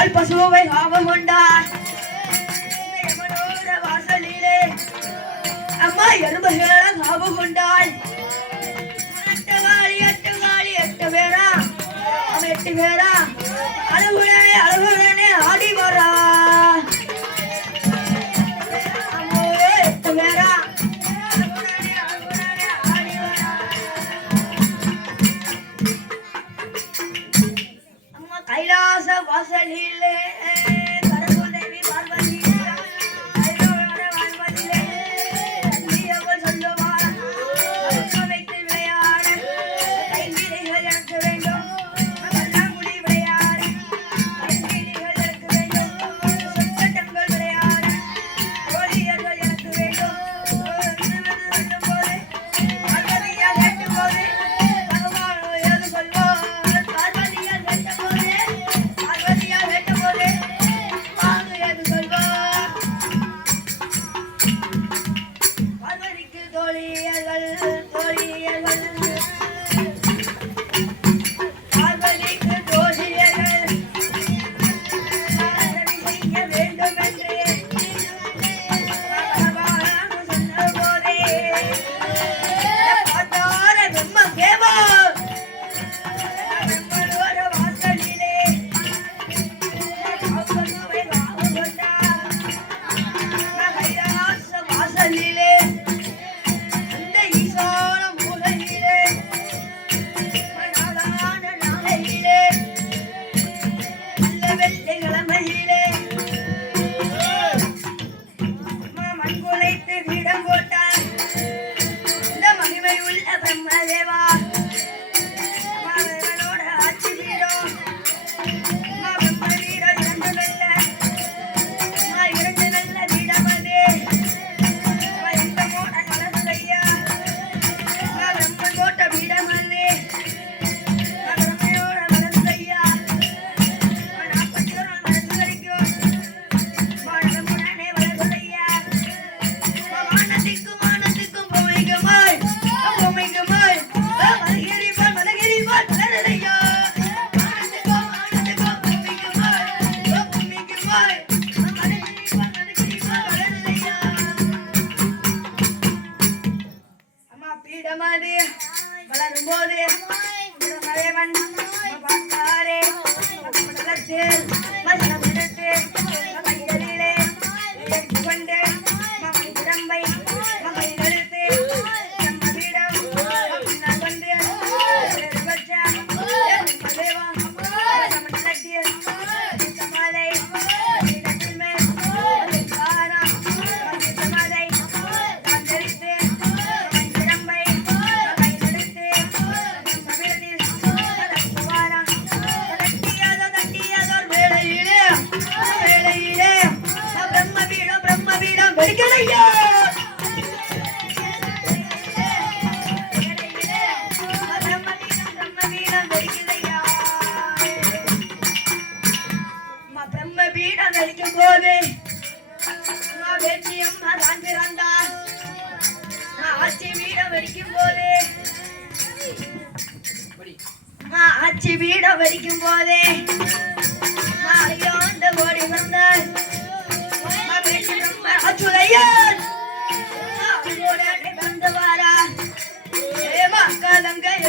பால் பசுவை பாவம் கொண்டார் வாசலிலே அம்மா எறும்புகளை காவு கொண்டாள். દેવા.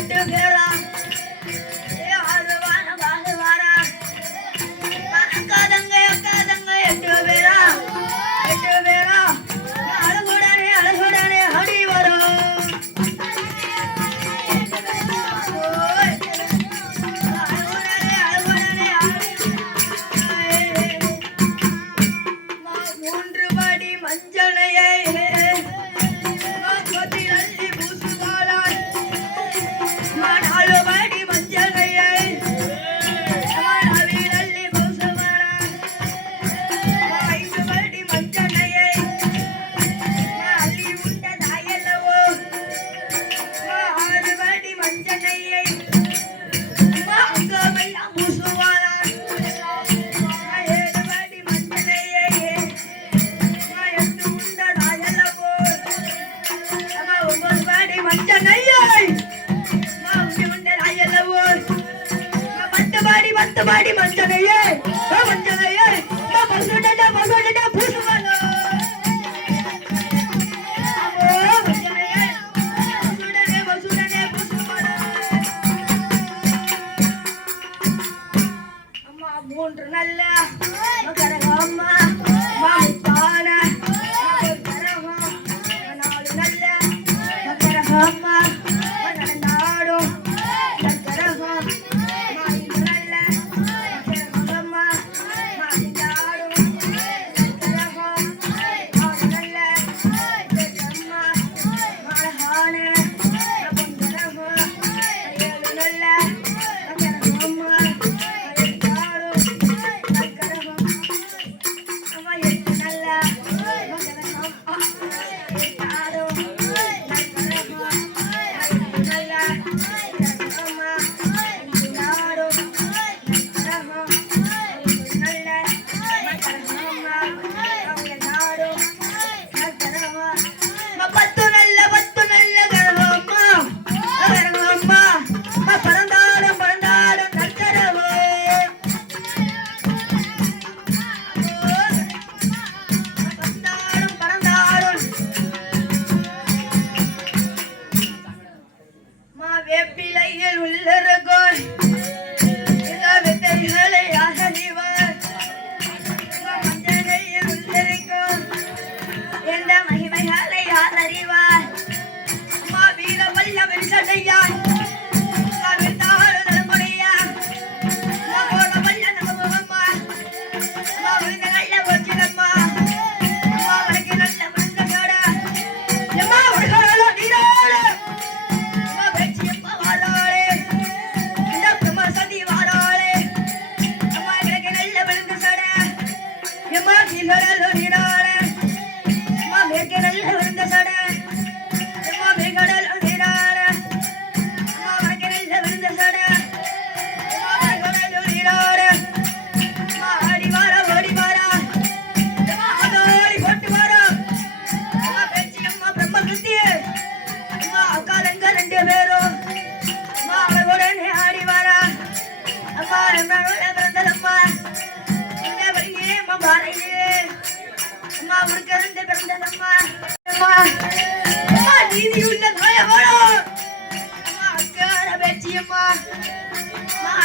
together. மா வேப்பிலையில் little. அம்மா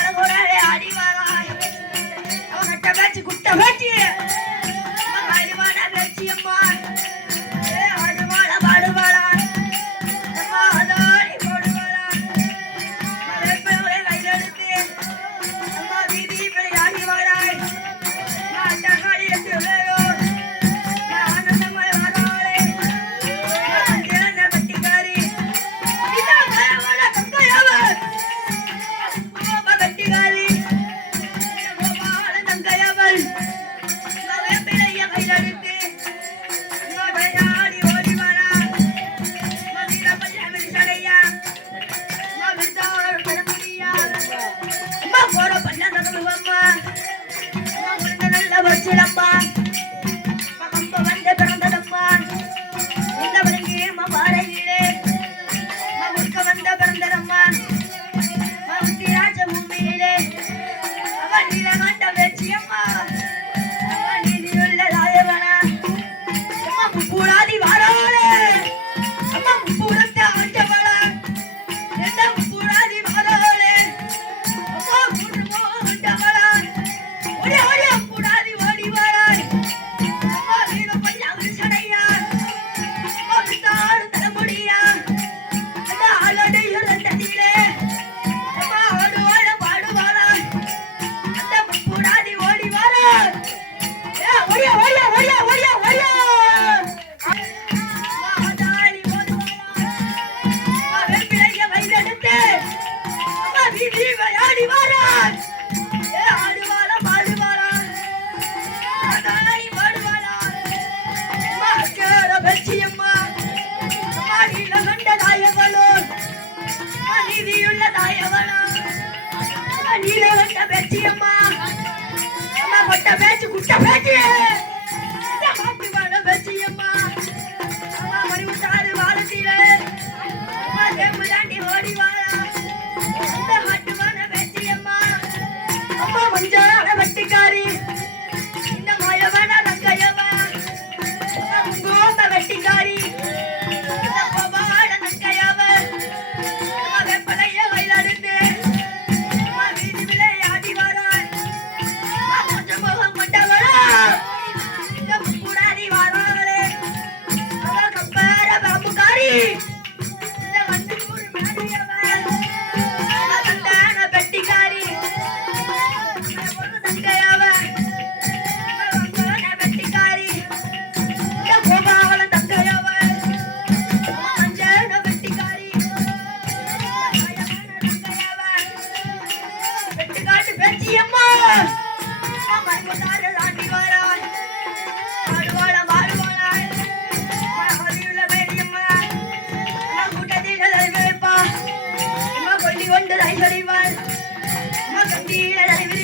மகன் கீழறிவு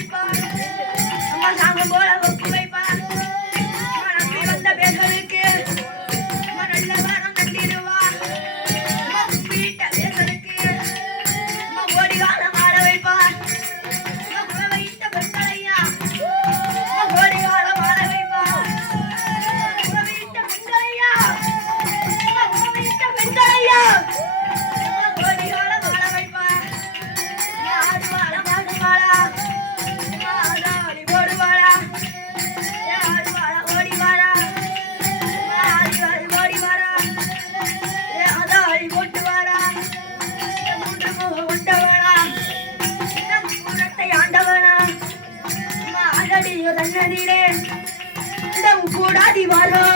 哪里玩呢？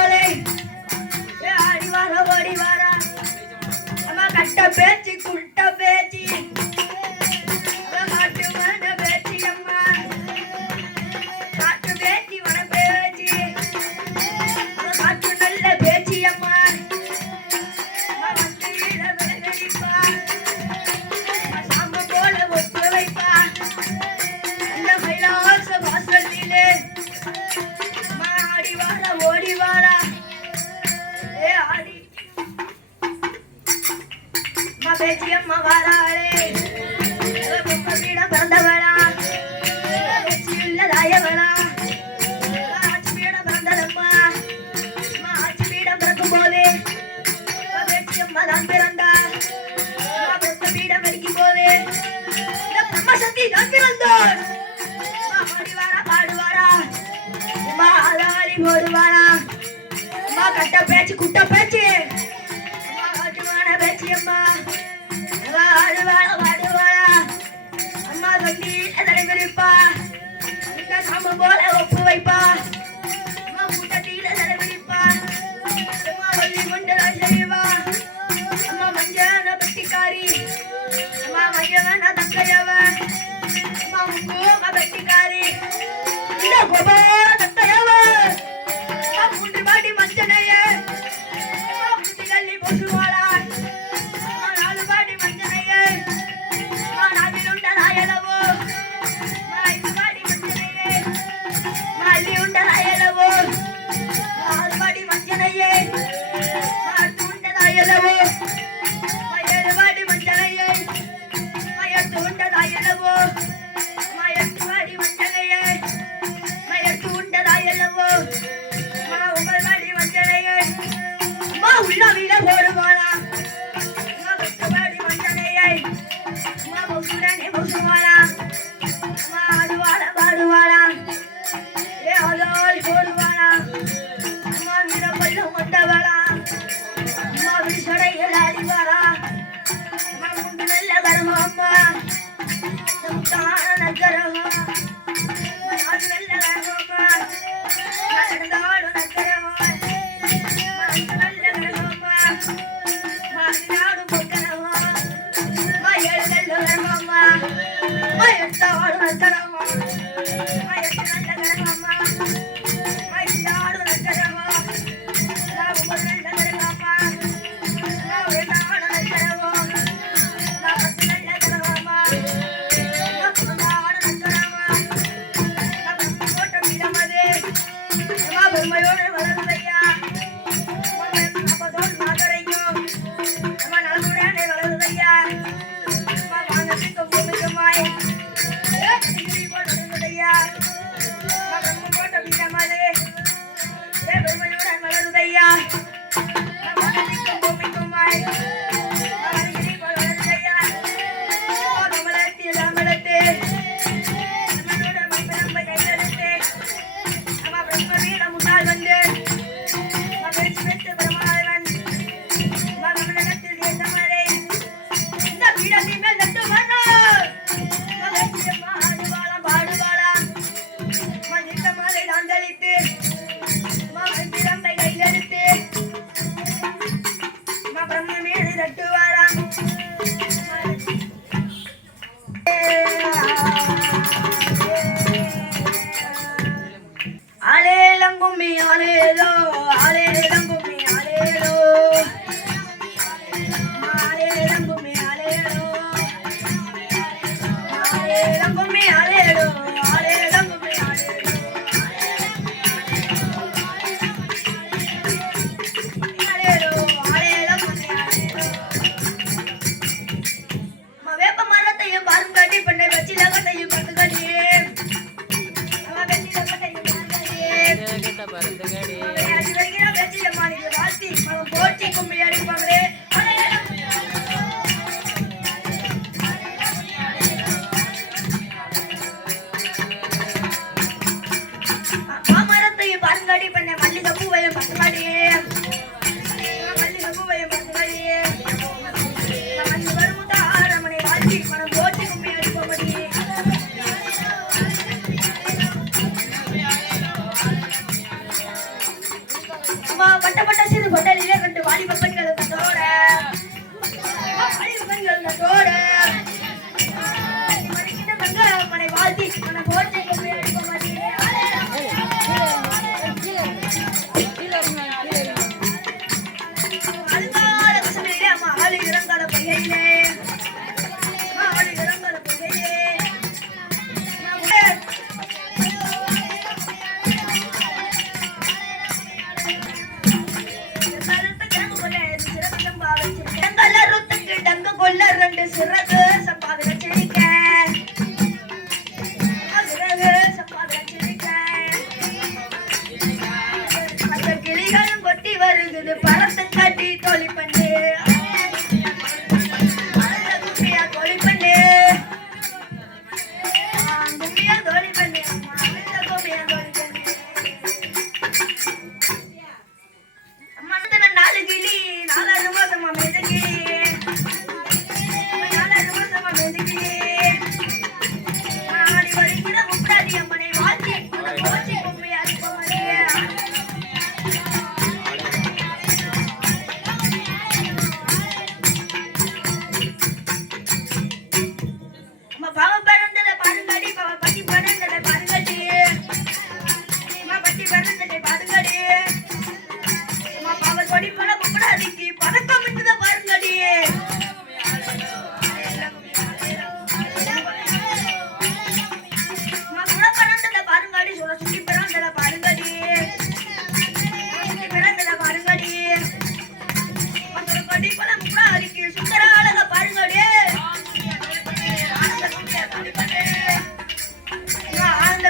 அம்மா. அழுவாழ பாடுவாளா? அம்மா தம்பி தலை விரிப்பா இந்த சம போல ஒப்பு வைப்பா. அம்மா கோபா தக்கையவ அம்மா மூன்று பாடி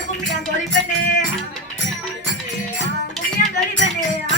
kumpian dari bener, kumpian dari bener.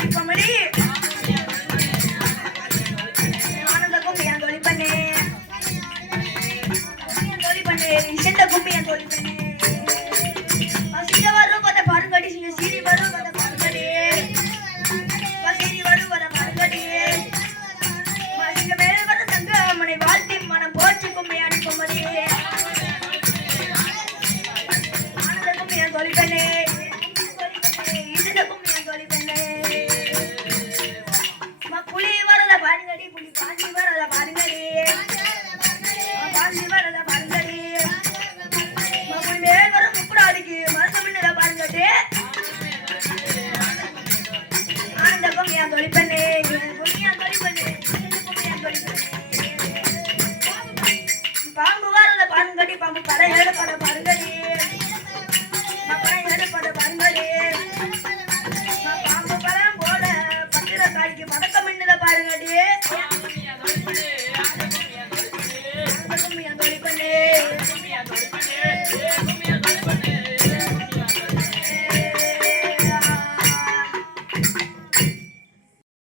Vamos calma aí.